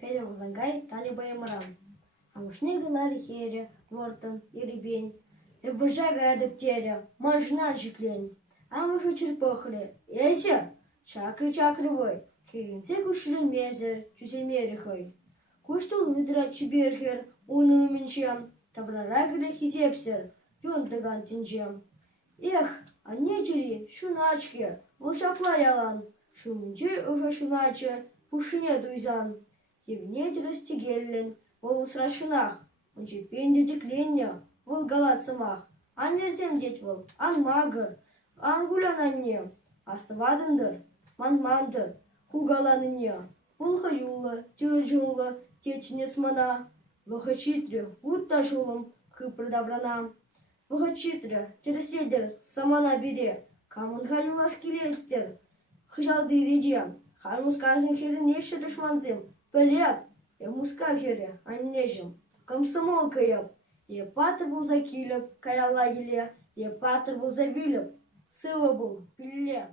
Петя Узангай, Таня Баямаран. Амушнегалар хере, вортон и ребень. И выжага адаптеря, мажна жиклень. Амушу черпохле, эся, чакры-чакрывой. Херинце кушрын мезер, чуземерихой. Куштул выдра чиберхер, уну менчем. Таврарагля хизепсер, юн даган тинчем. Эх, а нечери, шуначки, волшапла ялан. Шумчи уже шуначе, пушине дуйзан. Евнеть растигеллен, волус рашинах. Унчи пенде деклення, вол галат самах. Ан нерзем деть вол, ан магр, ан гулян анне. Аставадындыр, ман-мандыр, хугаланыне. Вол хаюла, тюрджула, течне смана. Вахачитре, вудта шулом, хыпрдаврана. Вахачитре, терседер, самана бере. Камын хаюла скелеттер. Хыжалды веде, хан мусканжын херін неше дышманзым. Пілеп, муска хере, аннежім. Комсомол каяп, патыр бұл закиліп, каяла еле, патыр бұл завиліп. Сыва бұл, піле.